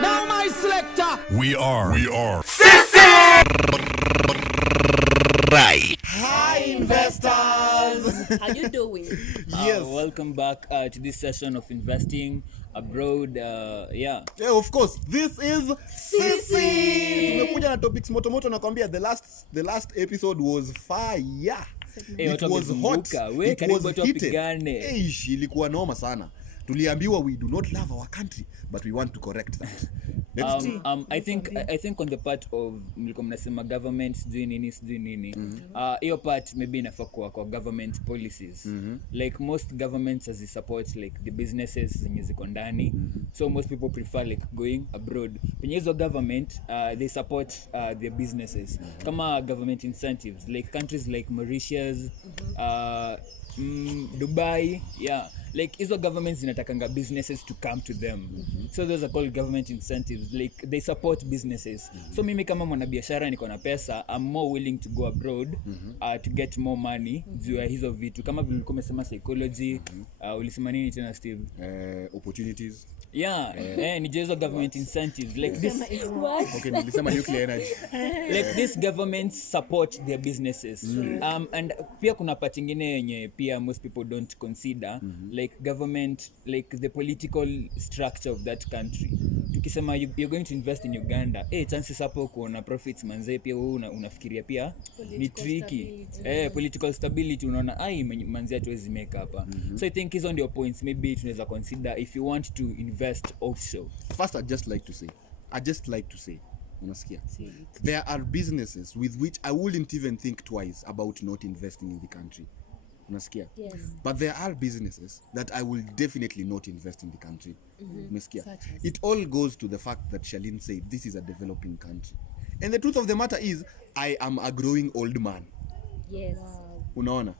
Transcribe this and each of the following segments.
Now my selector. We are Sisi. right. Hi investors. How you doing? Yes. Welcome back to this session of investing abroad. Yeah, of course. This is Sisi. Tumekuja na topics moto nakwambia the last episode was fire. It was hot. It was heated. Ilikuwa noma sana. Tuliambiwa we do not love our country, but we want to correct that. I think on the part of mnasema government doing nini hiyo part maybe inafaa kwa government policies. Like most governments as support like the businesses zenye ziko ndani, so most people prefer like going abroad. Penye hizo government they support their businesses kama government incentives, like countries like Mauritius, Dubai, yeah, like hizo governments zinatakanga businesses to come to them. So those are called government incentives, like they support businesses. So mimi kama mwanabiashara niko na pesa, I'm more willing to go abroad to get more money juu ya hizo vitu kama vile ulikuwa umesema psychology. Ulisema nini tena Steve? Opportunities. Yeah, ni hizo government incentives like this. Okay, nilisema nuclear energy. Like this governments support their businesses. And pia kuna part nyingine yenye pia most people don't consider, like government, like the political structure of that country. Tukisema you're going to invest in Uganda, chances hapo kuona profits manze pia wewe unafikiria pia ni tricky. Political stability unaona manze hatuwezi make hapa. So I think hizo ndio points maybe tunaweza consider if you want to invest offshore. First, I'd just like to say, unasikia? There are businesses with which I wouldn't even think twice about not investing in the country. Unasikia? Yes. But there are businesses that I will definitely not invest in the country. Unasikia? It all goes to the fact that Shalin said this is a developing country. And the truth of the matter is, I am a growing old man. Yes. Unaona?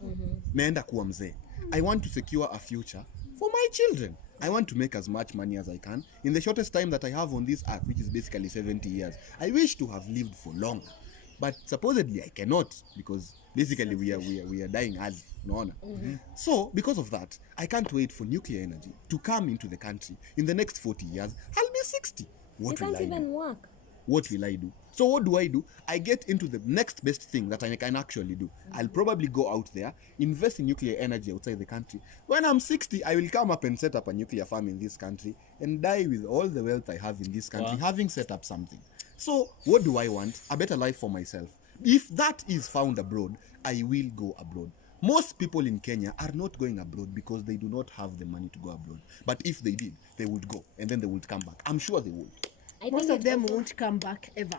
Naenda kuwa mzee. I want to secure a future for my children. I want to make as much money as I can in the shortest time that I have on this earth, which is basically 70 years. I wish to have lived for longer, but supposedly I cannot because basically we are dying early. No. So because of that, I can't wait for nuclear energy to come into the country. In the next 40 years, I'll be 60. What will I do? Work. What will I do? So what do? I get into the next best thing that I can actually do. I'll probably go out there, invest in nuclear energy outside the country. When I'm 60, I will come up and set up a nuclear farm in this country and die with all the wealth I have in this country, having set up something. So what do I want? A better life for myself. If that is found abroad, I will go abroad. Most people in Kenya are not going abroad because they do not have the money to go abroad. But if they did, they would go and then they would come back. I'm sure they would. Most of them won't come back ever.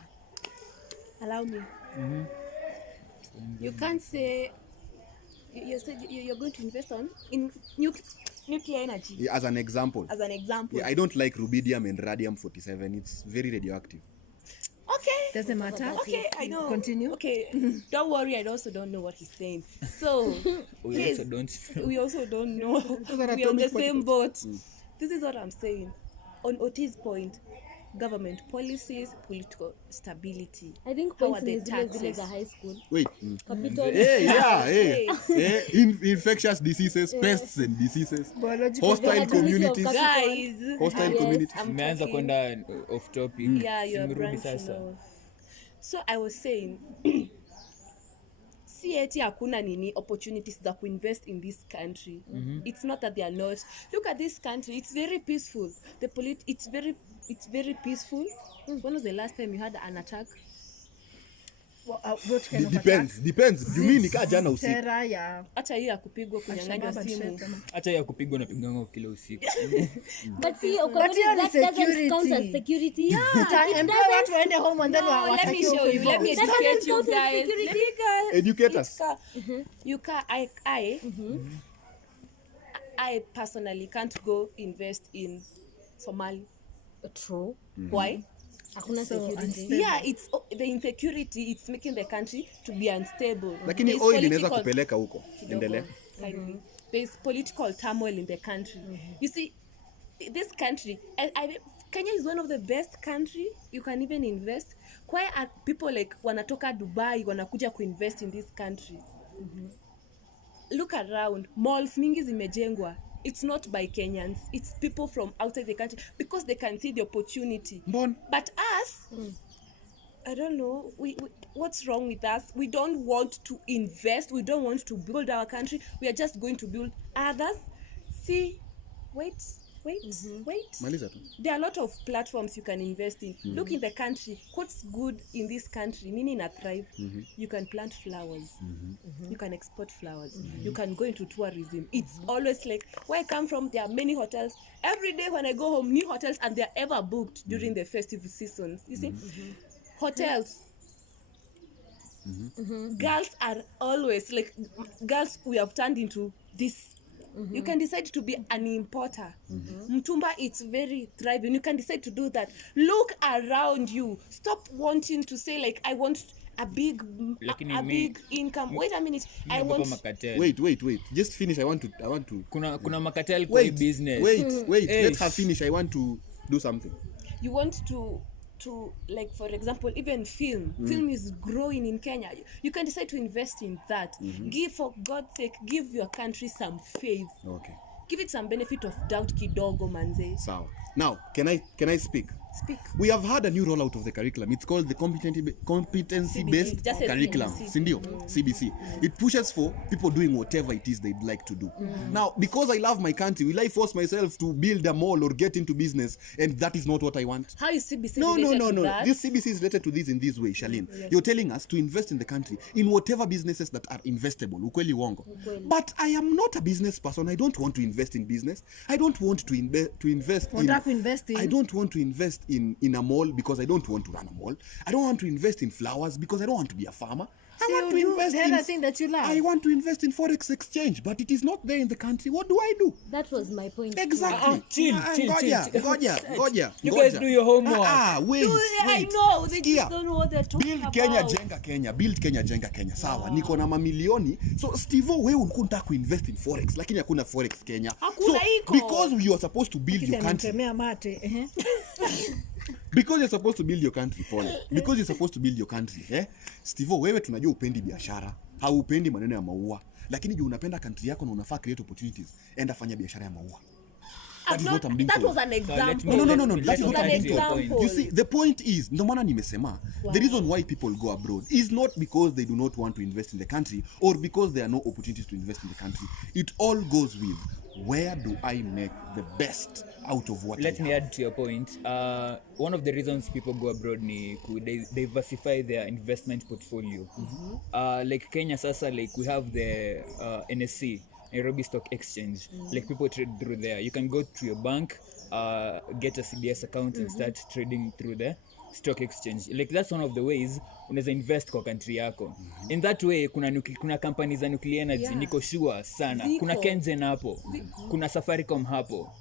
Allow me. You can't say you said you're going to invest in nuclear energy. Yeah, as an example. Yeah, I don't like rubidium and radium 47. It's very radioactive. Okay. Doesn't matter. Okay, I know. Continue. Okay, don't worry. I also don't know what he's saying. So We also don't know. We're on the same boat. This is what I'm saying. On Otis' point, government policies, political stability. I think how are points the in taxes? high school. Wait. Capital. Infectious diseases, pests and diseases. Biological Hostile communities. Guys, Hostile communities. I'm kwenda off topic. Yeah, you're Simerudi branching sasa. off. So I was saying, si eti hakuna nini opportunities za kuinvest in this country. It's not that they are not. Look at this country. It's very peaceful. It's very peaceful. When was the last time you had an attack? What kind of Depends. You mean nika jana usiku? Terror, yeah. Acha hiyo ya kupigwa kunyang'anywa simu. Hata ya kupigwa na pigwa kila usiku. But see, But that doesn't count as security. Yeah, Employ watu waende home and then Let me show you. Let me educate you guys. Educate us. I personally can't go invest in Somali. True. Why? Hakuna security. Yeah, it's the insecurity. It's making the country to be unstable. Lakini oil inaweza kupeleka huko. Endelea. There's political turmoil in the country. You see, this country, Kenya is one of the best country you can even invest. Why are people like wanatoka Dubai wanakuja kuinvest in this country? look around, malls mingi zimejengwa. It's not by Kenyans, it's people from outside the country because they can see the opportunity. Mbona? But us, I don't know, we what's wrong with us? We don't want to invest, we don't want to build our country, we are just going to build others. See, wait. Maliza tu. There are a lot of platforms you can invest in. Look in the country, what's good in this country, meaning a thrive. You can plant flowers, you can export flowers, you can go into tourism. It's always like, where I come from, there are many hotels. Every day when I go home, new hotels, and they're ever booked during the festive seasons. You see, hotels. Girls are always like, girls we have turned into this. You can decide to be an importer. Mtumba, it's very thriving. You can decide to do that. Look around you. Stop wanting to say like, I want a big income. Wait a minute. I want. Wait. Just finish. I want to. Kuna makatel kwa business. Wait. Let her finish. I want to do something. You want to like, for example, even film is growing in Kenya. You can decide to invest in that. Give, for God's sake, give your country some faith. Okay. Give it some benefit of doubt kidogo manze. Sawa. Now, can I speak? Speak. We have had a new rollout of the curriculum. It's called the competency-based Just as curriculum. Sindio? CBC. It pushes for people doing whatever it is they'd like to do. Now, because I love my country, will I force myself to build a mall or get into business? And that is not what I want. How is CBC No. related to that? This CBC is related to this in this way, Charlene. You're telling us to invest in the country in whatever businesses that are investable. Ukweli wongo. But I am not a business person. I don't want to invest in business. I don't want to invest in... I don't want to invest in a mall because I don't want to run a mall. I don't want to invest in flowers because I don't want to be a farmer. I want to invest in thing that you love. I want to invest in forex exchange, but it is not there in the country. What do I do? That was my point. Exactly. Chill. Goja. You guys do your homework. Wait. I know, they Sikia. just don't know what they're talking Build about. Kenya, jenga Kenya. Build Kenya, jenga Kenya. Sawa. Niko na mamilioni. So Steve, wewe ulikuwa unataka kuinvest in forex, lakini hakuna forex Kenya. Hakuna So iko. because you are supposed to build your country. Because you're supposed to build your country, Paul. Because you're supposed to build your country, Steve, wewe tunajua upendi biashara, haupendi maneno ya maua, lakini juu unapenda country yako na unafaa create opportunities, enda fanya biashara ya maua. That is what I'm being That told. was an example. No. That is what I'm being told. example. You see, the point is, no maana nimesema, the reason why people go abroad is not because they do not want to invest in the country or because there are no opportunities to invest in the country. It all goes with, where do I make the best out of what Let me add to your point. One of the reasons people go abroad ni diversify their investment portfolio. Like Kenya sasa, like we have the NSC, Nairobi Stock Exchange. Like people trade through there. You can go to your bank, get a CDS account and start trading through the stock exchange. Like that's one of the ways unaweza invest kwa country yako. In that way kuna companies za nuclear energy, niko sure sana. Kuna Kengen hapo. Kuna Safaricom hapo.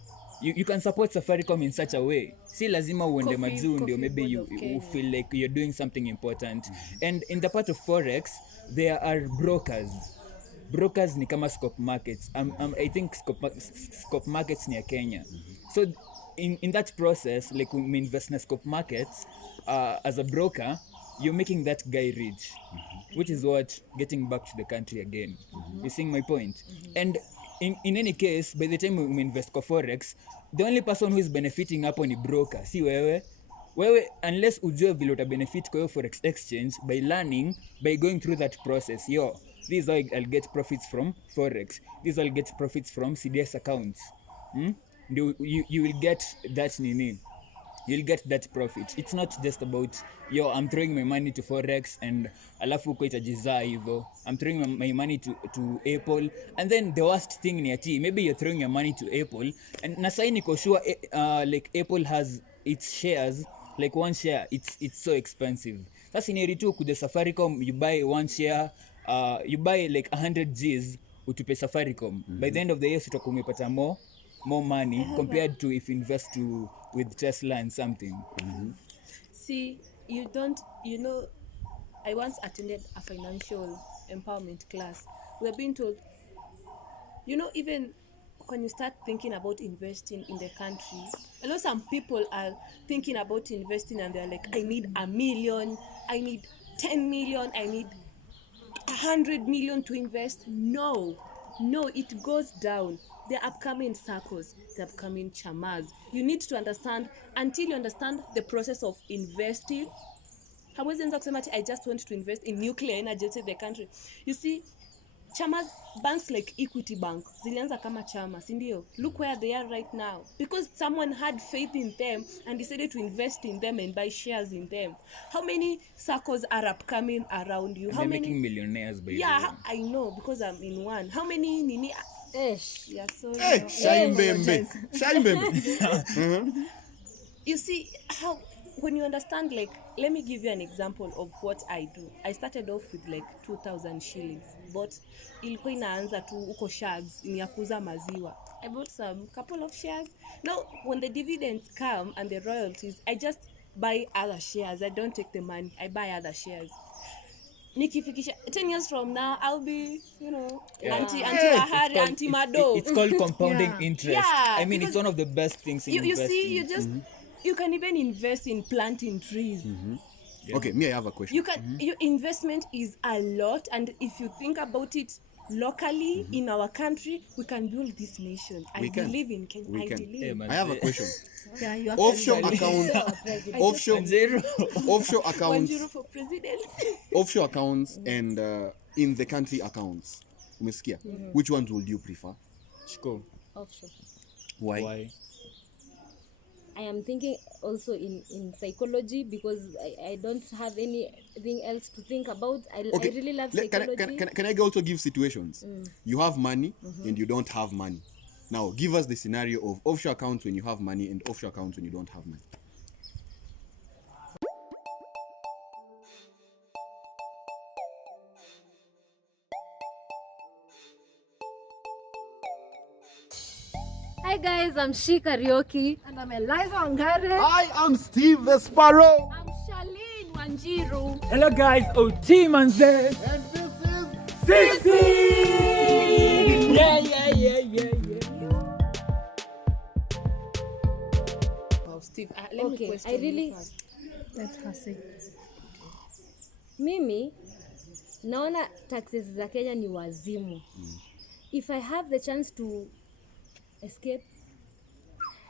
You can support Safaricom in such a way. Si lazima uende majuu ndio maybe you feel like you're doing something important. And in the part of forex, there are brokers ni kama stock markets. I think stock markets ni ya Kenya. So in that process, like when we invest in stock markets, as a broker, you're making that guy rich, which is what getting back to the country again. You seeing my point? And in any case, by the time we invest kwa forex, the only person who is benefiting hapo ni broker, si wewe unless ujue vile uta benefit kwa hiyo forex exchange by learning, by going through that process. This is how I'll get profits from forex, this I'll get profits from CDS accounts. You will get that nini, you'll get that profit. It's not just about I'm throwing my money to forex and alafu uko itajizaa hivyo. I'm throwing my money to Apple, and then the worst thing ni ati maybe you're throwing your money to Apple and na sai niko sure like Apple has its shares, like one share it's so expensive. Sasa ni tu kuja Safaricom, you buy one share, you buy like 100 Gs utupe Safaricom. By the end of the year utakuwa umepata more money compared to if you invest with Tesla and something. See, I once attended a financial empowerment class. We're being told, even when you start thinking about investing in the country, I know some people are thinking about investing and they're like, I need $1 million, I need 10 million, I need 100 million to invest. No, No, it goes down. The upcoming circles, the upcoming chamas. You need to understand, until you understand the process of investing. Hawezi anza kusema ati I just want to invest in nuclear energy outside the country. You see, chamas, banks like Equity Bank, zilianza kama chama, si ndio? Look where they are right now. Because someone had faith in them and decided to invest in them and buy shares in them. How many circles are upcoming around you? And How they're many? making millionaires by Yeah, the way. I know because I'm in one. How many nini? Ish. Yeah, sorry. Hey, Shaimbembe. Shaimbembe. You see how when you understand, like, let me give you an example of what I do. I started off with like 2,000 shillings, but ilikuwa inaanza tu uko shags ni ya kuuza maziwa. I bought some couple of shares. Now when the dividends come and the royalties, I just buy other shares. I don't take the money, I buy other shares. Nikifikisha 10 years from now, I'll be, you know, Yeah. anti Wahari, anti Mado. It's called compounding Yeah. interest. Yeah, I mean, it's because one of the best things in You investing. see, you just you can even invest in planting trees. Yeah. Okay, me, I have a question. You can your investment is a lot, and if you think about it locally in our country, we can build this nation. We I can. believe in Kenya. We I can. believe. Yeah, man. I have a question. Yeah, you Offshore actually- account, offshore, Zero. offshore 1 accounts, euro for president. offshore accounts, and in the country accounts. Umesikia? Which ones would you prefer? Chiko. Offshore. Why? Why? I am thinking also in psychology because I don't have anything else to think about. I really love psychology. Can I also give situations? You have money and you don't have money. Now, give us the scenario of offshore accounts when you have money and offshore accounts when you don't have money. Hi guys, I'm She Karaoke. And I'm Eliza Ongare. I am Steve the Sparrow. I'm Charlene Wanjiru. Hello guys, OT Manze. And this is Sisi! Yeah. Wow, Steve, let me Okay, question I really- you first. Let her say. Mimi naona taxes za Kenya ni wazimu. If I have the chance to escape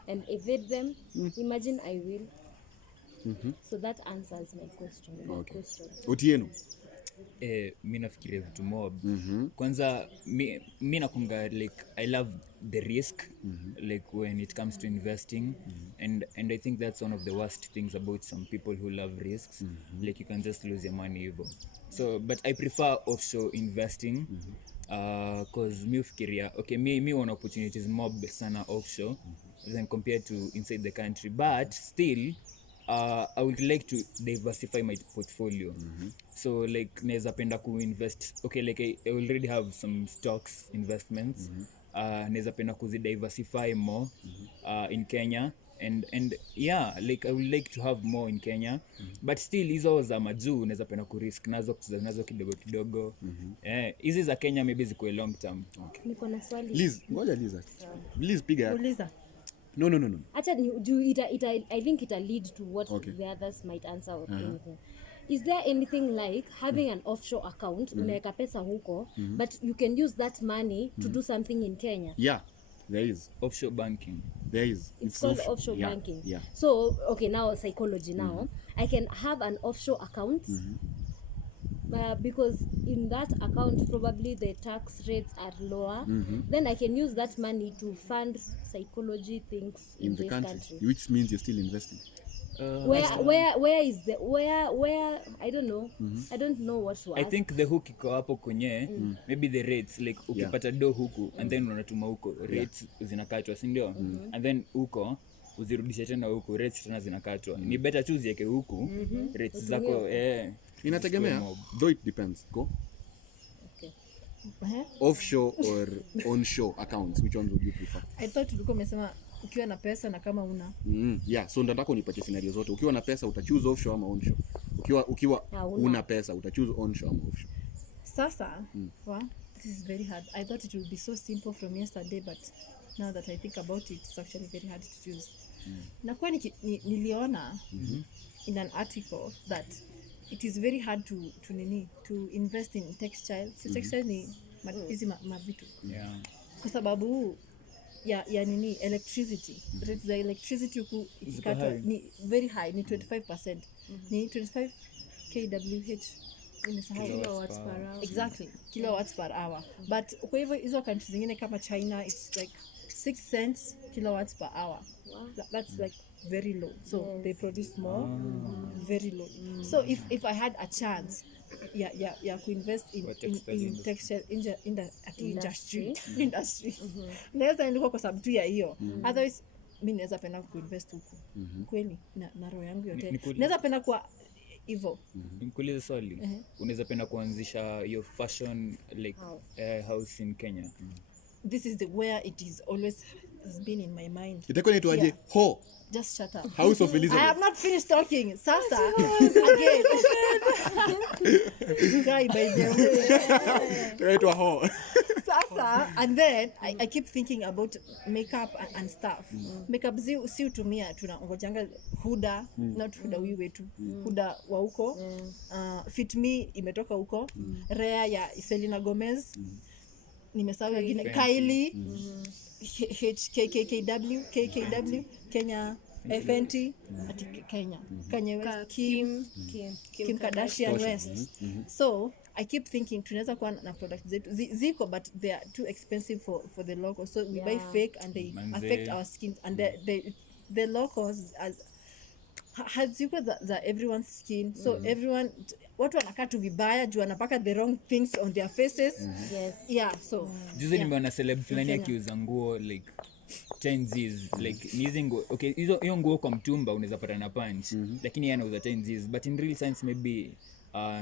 and evade them, imagine I will. So that answers my question. Okay. Otieno. Mi nafikiria vitu mob. Kwanza mi nakunga like I love the risk like when it comes to investing and I think that's one of the worst things about some people who love risks. Like you can just lose your money even. So but I prefer offshore investing cause mi ufikiria okay mi want opportunities mob sana offshore than compared to inside the country, but still I would like to diversify my portfolio. So like naeza penda ku-invest, okay, like I already have some stocks investments. Naeza penda kuzi-diversify more in Kenya and yeah, like I would like to have more in Kenya, but still hizo za majuu naeza penda ku-risk nazo kidogo. Hizi za Kenya maybe zikuwe long term. Niko na swali. Liz, ngoja Liz. Liz piga. Uliza. No. Acha I think it'll lead to what the others might answer or anything. Is there anything like having an offshore account, unaweka pesa huko, but you can use that money to do something in Kenya? Yeah, there is. Offshore banking. There is. It's called offshore banking. Yeah. So, okay, now psychology now. I can have an offshore account because in that account probably the tax rates are lower. Then I can use that money to fund psychology things in the this country, which means you're still investing. Where is the where I don't know. I don't know what to ask. I think the hook iko hapo kwenye maybe the rates like ukipata do huku and then unatuma huko rates zinakatwa, si ndio? And then huko uzirudisha tena huku rates tena zinakatwa. Ni better choose yake huku rates zako Inategemea, though it depends. Go. Okay. Offshore or onshore accounts, which ones would you prefer? I thought ulikuwa umesema ukiwa na pesa na kama una. Yeah, so nataka unipatie scenario zote. Ukiwa na pesa utachoose offshore ama onshore. Ukiwa una pesa utachoose onshore ama offshore. Sasa, this is very hard. I thought it would be so simple from yesterday, but now that I think about it, it's actually very hard to choose. Na kwa niliona in an article that it is very hard to invest in textiles. So textiles ni hizi mavitu Yeah. kwa sababu ya nini electricity rates za electricity huku ikikatwa ni very high, ni 25%, ni 25 kWh kilowatts per hour. exactly kilowatts per hour. But kwa hivyo hizo countries zingine kama China it's like 6 cents kilowatts per hour. That's like very low, so they produce more. Very low. So if I had a chance kuinvest in textile industry naweza ndiko kwa sababu tu ya hiyo. Otherwise mimi naweza penda kuinvest huko kweli na roho yangu yote. Naweza penda kwa hivyo. Nikuulize swali. Unaweza penda kuanzisha your fashion like house in Kenya? This is where it is always has been in my mind. Itakuwa inaitwaje? Ho. Just shut up. House of Elizabeth. I have not finished talking. Sasa again. Guy by the way. Right to ho. Sasa and then I keep thinking about makeup and stuff. Makeup si utumia tunangojanga Huda, not Huda wetu. Huda wa huko. Fit Me imetoka huko. Rare ya Selena Gomez. Nimesahau wengine Kylie. KKW Kenya SN2 ati Kenya Kanye West Kim Kardashian West. So I keep thinking tunaweza kuwa na products zetu ziko but they are too expensive for the local, so we buy fake and they affect our skin and the locals haziko za everyone's skin, so everyone watu wanakaa tu vibaya juu wanapaka the wrong things on their faces. Yeah, so juzi nimeona celeb fulani akiuza nguo like 10 Z's like ni nguo okay, hiyo nguo kwa mtumba unaweza pata na punch lakini yeye anauza 10 Z's but in real sense maybe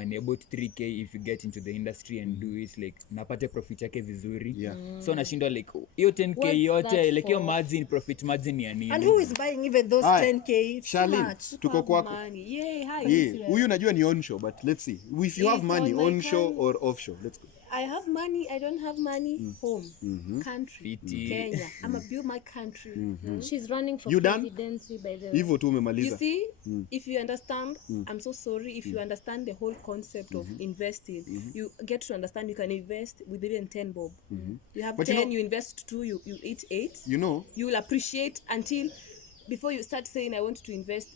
ni about 3k if you get into the industry and do it like napata profit yake vizuri. So nashindwa like hiyo 10k yote like hiyo margin profit margin ya nini? And who is buying even those 10k? Charlene, tuko kwako. Huyu najua ni onshore but let's see if you have money onshore or offshore. Let's go. I have money, I don't have money. Home, country, Kenya. I'm a build my country. She's running for You done? presidency by the way. Hivyo tu umemaliza. You see, if you understand, I'm so sorry, if you understand the whole concept of investing, you get to understand you can invest with even 10 bob. You have But 10, you invest 2, you eat 8. You know, you will appreciate until before you start saying I want to invest.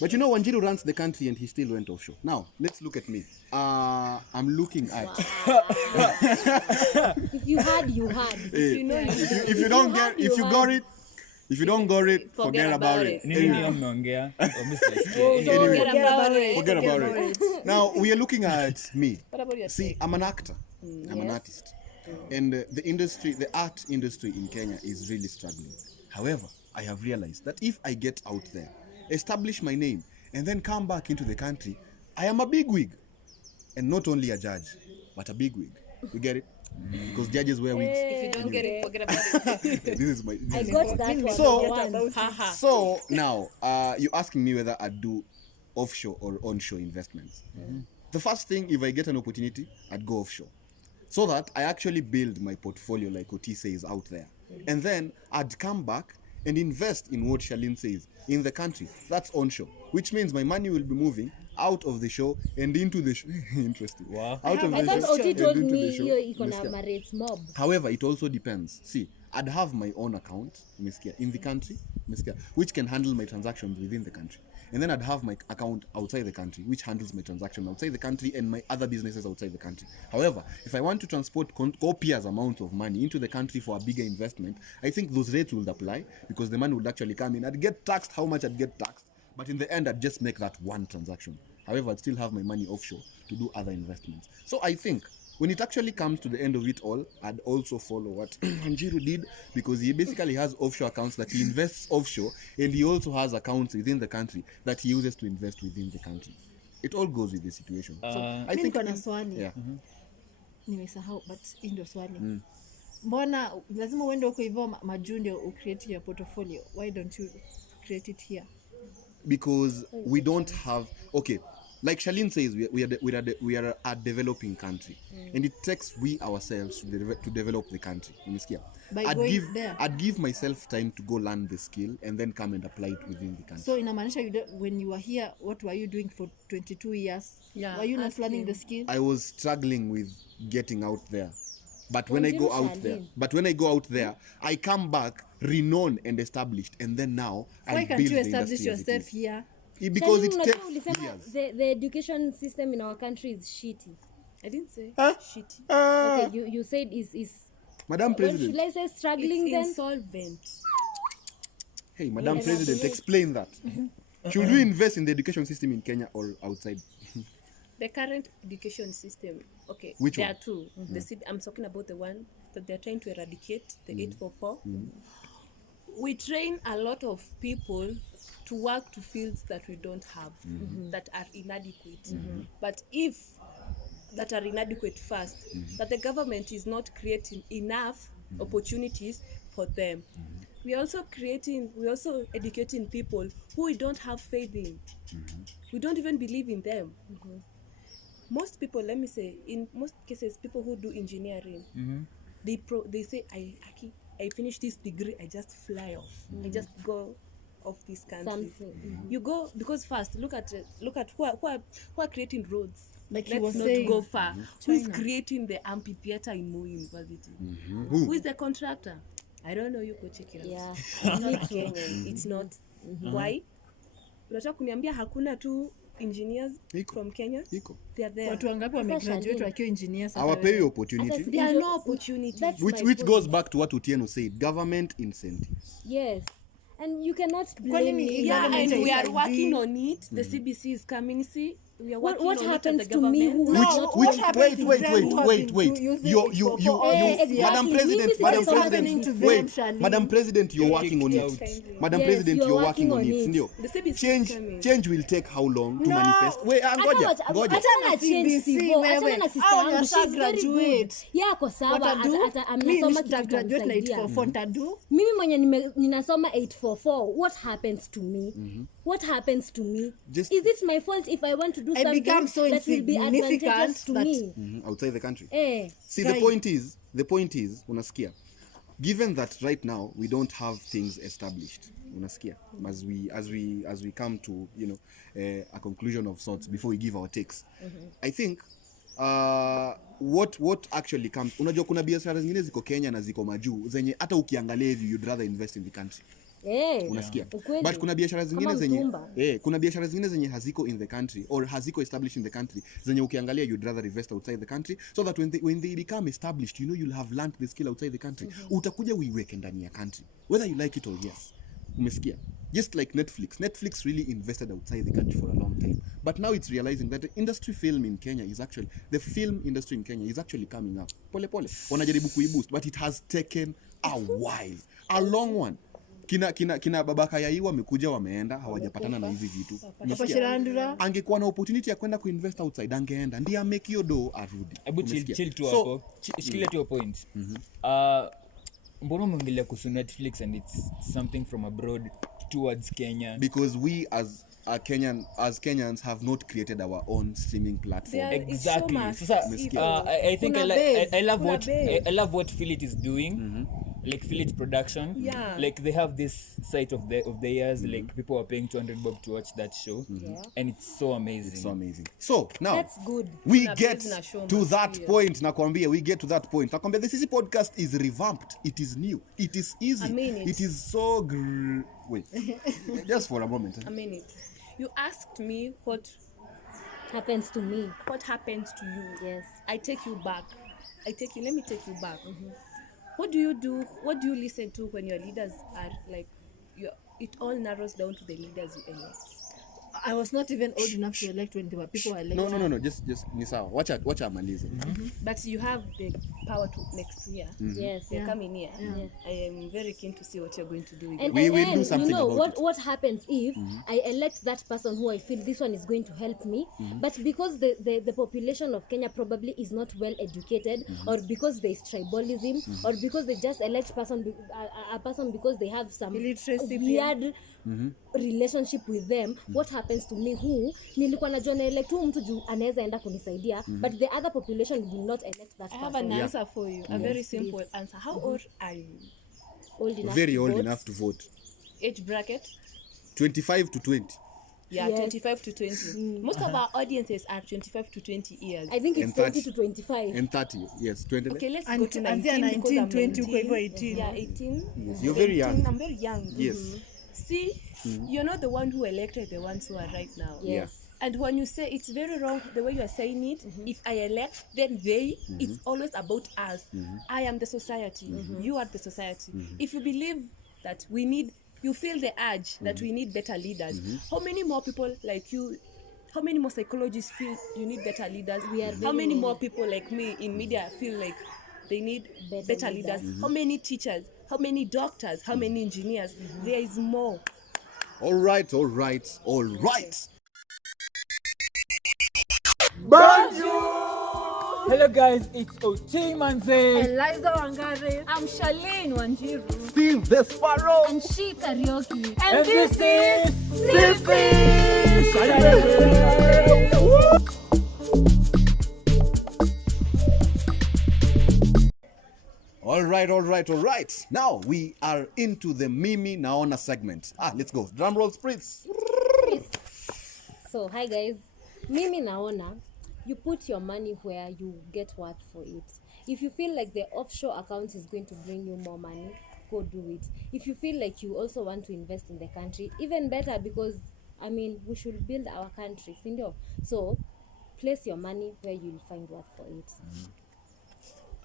But you know, Wanjiru runs the country and he still went offshore. Now, let's look at me. I'm looking at. If you had, you had. If you don't get, if you got it, if you don't got it, forget about it. Nini mnaongea? Forget about it. Now we are looking at me. What about yourself? See, I'm an actor. I'm an artist, and the art industry in Kenya is really struggling. However, I have realized that if I get out there, establish my name, and then come back into the country, I am a bigwig, and not only a judge, but a bigwig. You get it? Because judges wear wigs. If you don't get it, forget about it. This is my. I got that one. So now, you're asking me whether I do offshore or onshore investments. The first thing, if I get an opportunity, I'd go offshore, so that I actually build my portfolio like Oti says out there, and then I'd come back and invest in what Charlene says in the country. That's onshore, which means my money will be moving out of the shore and into the shore. Interesting. Wow. Out of I the thought shore Oti and told into me the shore. hiyo iko na rates mob. However, it also depends. See, I'd have my own account in the country, which can handle my transactions within the country. And then I'd have my account outside the country, which handles my transaction outside the country and my other businesses outside the country. However, if I want to transport copious amounts of money into the country for a bigger investment, I think those rates would apply because the money would actually come in. I'd get taxed how much I'd get taxed, but in the end, I'd just make that one transaction. However, I'd still have my money offshore to do other investments. So I think when it actually comes to the end of it all, I'd also follow what Wanjiru did, because he basically has offshore accounts that he invests offshore, and he also has accounts within the country that he uses to invest within the country. It all goes with the situation. So I think kuna swali. Nimesahau but ndio swali. Mbona lazima uende huko hivyo majuu ndio ucreate your portfolio? Why don't you create it here? Because we don't have like Shalin says, we are a developing country, and it takes we ourselves to develop the country. Umesikia? By going there. I'd give myself time to go learn the skill and then come and apply it within the country. So inamaanisha when you were here, what were you doing for 22 years? Yeah, Were you not asking. learning the skill? I was struggling with getting out there. But when I go out there, I come back renowned and established, and then now Why I can't build you the establish industry as it yourself is. here? Because Shalini, it unajua takes ulisema years. the education system in our country is shitty. I didn't say Huh? shitty. Okay, you said is Madam what should President. I say, struggling It's then? insolvent. Hey, Madam Yes. President, explain that. Should we invest in the education system in Kenya or outside? The current education system, okay, Which there one? are two. I'm talking about the one that they're trying to eradicate, the 844. We train a lot of people to work to fields that we don't have, that are inadequate. But if that are inadequate first, that the government is not creating enough opportunities for them. We're also educating people who we don't have faith in. We don't even believe in them. Most people, let me say, in most cases, people who do engineering, they say, I finish this degree, I just fly off. I just go off this country. Something. You go, because first, look at who are creating roads. Like you Let's were not saying. go far. Who's China. creating the amphitheater in Moi University? Who? Who is the contractor? I don't know, you go check it out. Yeah. It's not Kenyan. It's not. Why? Unataka kuniambia hakuna tu engineers Iko. from Kenya? Iko. They are there. Watu wangapi wamegraduate Shalini. wakiwa engineers? Hawapewi opportunity. Hata There are no opportunities. That's Which my goes point. back to what Utieno said, government incentives. Yes. And you cannot Kwani blame ni- me. Yeah, government and we are is working like on it. The CBC is coming. See, we are What working on happens it at the to me government. who No, is Which- not what which- happens wait, to wait, them wait, who have wait, been wait. using You, it you, for you, all you, these years? Madam Exactly. President, Mimi Madam sasa President, happening to them, wait, Shalini. Madam President, you're working on Yes. it. Madam Yes, President, you're you're working working on on it. it. Ndio. The CBC is coming. Change will take how long to No. manifest? Wait, ngoja. Achana na change Sivo, achana na sister Hao yangu, wanasha she's very good. graduate. Yeah, ako sawa, Watadu? amesoma kitu Graduate na itanisaidia. 844 ntadu? Mimi mwenye ninasoma 844, what happens to me? What happens to me? Just- Is it my fault if I want to do I something become so that will be insignificant advantageous to that- me? Outside the country. See, Guy. the point is, unasikia, given that right now we don't have things established, unasikia, as we come to, a conclusion of sorts before we give our takes, I think what actually comes, unajua kuna biashara zingine ziko Kenya na ziko majuu zenye hata ukiangalia hivi you'd rather invest in the country. Unasikia? Ukweli. But kuna biashara zingine Kama zenye mtumba. kuna biashara zingine zenye haziko in the country or haziko established in the country zenye ukiangalia you'd rather invest outside the country so that when they become established, you'll have learned the skill outside the country. Utakuja uiweke ndani ya country whether you like it or yes. Umesikia? Just like Netflix really invested outside the country for a long time, but now it's realizing that the film industry in Kenya is actually coming up pole pole. Wanajaribu kuiboost, but it has taken a while, a long one. Kina babaka yaiwa wamekuja wameenda hawajapatana na hizi vitu. Kwa Umesikia? Shirandula. Angekuwa na opportunity ya kwenda kuinvest outside angeenda, ndiye make hiyo do arudi. Hebu Umesikia? chill tu So, hapo. Shikilia tu point. Mbona umeongelea kuhusu Netflix and it's something from abroad towards Kenya? because we as Kenyans have not created our own streaming platform. They are- Exactly. It's so Sasa, massive. I think Kuna base. I love Kuna what base. I love what Philip is doing. Like Philip production. Yeah. Like they have this site of the years. Like people are paying 200 bob to watch that show, and it's so amazing. So amazing. So now That's good. we Na get base na show to that material. point. Nakwambia, we get to that point. Nakwambia, the Sisi Podcast is revamped. It is new. It is easy. I mean it. It is so wait, just for a moment. A minute. You asked me what Happens to me. happens to you. Yes. I take you back. Let me take you back. What do you do? What do you listen to when your leaders are like, it all narrows down to the leaders you elect? I was not even old enough to elect when there were people elected. No. Just ni sawa. Wacha amalize. But you have the power to next year. Yes. You're coming here. Yeah. I am very keen to see what you're going to do with And, it. We and will then, do something you know, about what happens if I elect that person who I feel this one is going to help me, but because the population of Kenya probably is not well educated, or because there is tribalism, or because they just elect a person because they have some Illiteracy, weird relationship with them, what happens to me who nilikuwa najua na elect mtu juu anaweza enda kunisaidia, but the other population will not elect that I person. have an answer for you, a very simple answer. How old are you? Old enough Very to old vote. enough to vote. Age bracket? 25 to 20. Yeah, Yes. 25 to 20. Most of our audiences are 25 to 20 years. I think it's And 20 30. to 25. And 30. Yes, 20. Okay, let's And go to anzia 19 because 19, I'm 20 uko hivyo 19. 18. Yeah, 18. Yes, you're very young. 18, I'm very young. Yes. See, you're not the one who elected the ones who are right now. Yes. And when you say it's very wrong the way you are saying it, if I elect, then they, it's always about us. I am the society. You are the society. If you believe that we need, you feel the urge that we need better leaders. How many more people like you, how many more psychologists feel you need better leaders? We are How very many many. more people like me in media feel like they need Better better leaders? leaders. How many teachers? How many doctors? How many engineers? There is more. All right. Hello guys, it's OT Manze. Eliza Wangare. I'm Charlene Wanjiru. Steve the Sparrow. And she karaoke. And this is Sisi. All right. Now we are into the Mimi Naona segment. Let's go. Drum roll, spritz. So, hi guys. Mimi naona you put your money where you get worth for it. If you feel like the offshore account is going to bring you more money, go do it. If you feel like you also want to invest in the country, even better, because I mean we should build our country, sindio? So place your money where you'll find worth for it.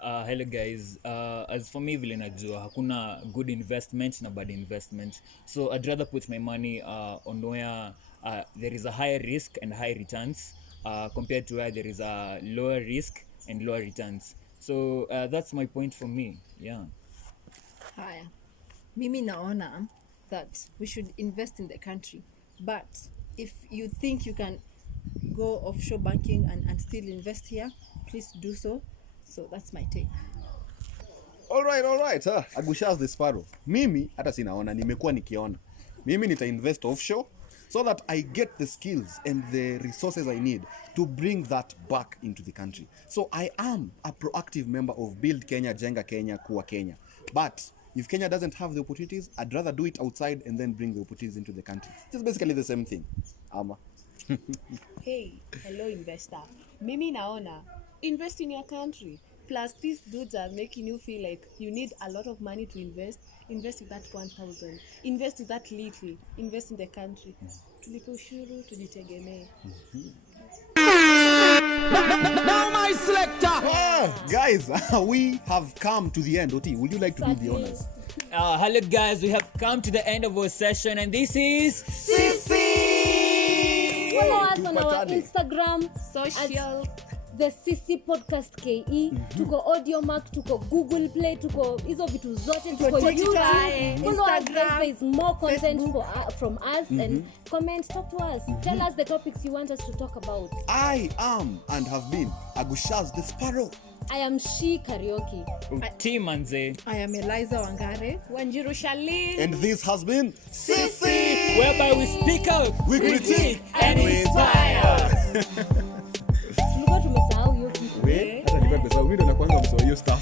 Hello guys, as for me vile najua hakuna good investment na bad investment, so I'd rather put my money on where there is a higher risk and high returns compared to where there is a lower risk and lower returns. So that's my point for me. Yeah. Haya, mimi naona that we should invest in the country, but if you think you can go offshore banking and still invest here, please do so. So that's my take. All right. Agushas the Sparrow. Mimi hata sinaona, nimekuwa nikiona. Mimi nita invest offshore so that I get the skills and the resources I need to bring that back into the country. So I am a proactive member of Build Kenya, Jenga Kenya, Kuwa Kenya. But if Kenya doesn't have the opportunities, I'd rather do it outside and then bring the opportunities into the country. It's basically the same thing. Ama. Hey, hello investor. Mimi naona, invest in your country. Plus these dudes are making you feel like you need a lot of money to invest. Invest with that 1,000. Invest with that little. Invest in the country. Tulipe ushuru, tujitegemee. Now my selector. Guys, we have come to the end. Oti, would you like to do the honors? Hello guys, we have come to the end of our session and this is Sisi! Follow us on our Tupatane. Instagram, Social. the Sisi Podcast KE. Tuko Audio Mac, tuko Google Play, tuko hizo vitu zote, tuko Spotify, YouTube. Follow us guys, Instagram, there is more content Facebook. from us, and comment, talk to us. Tell us the topics you want us to talk about. I am and have been Agushas the Sparrow. I am She Karaoke. OT Manze, I am Eliza Wangare. Wanjiru Charlene. And this has been Sisi! whereby we speak out, We critique and inspire. Tulikuwa tumesahau hiyo kitu. Hata nilikuwa nimesahau, mimi ndo nakuanga msao hiyo stuff.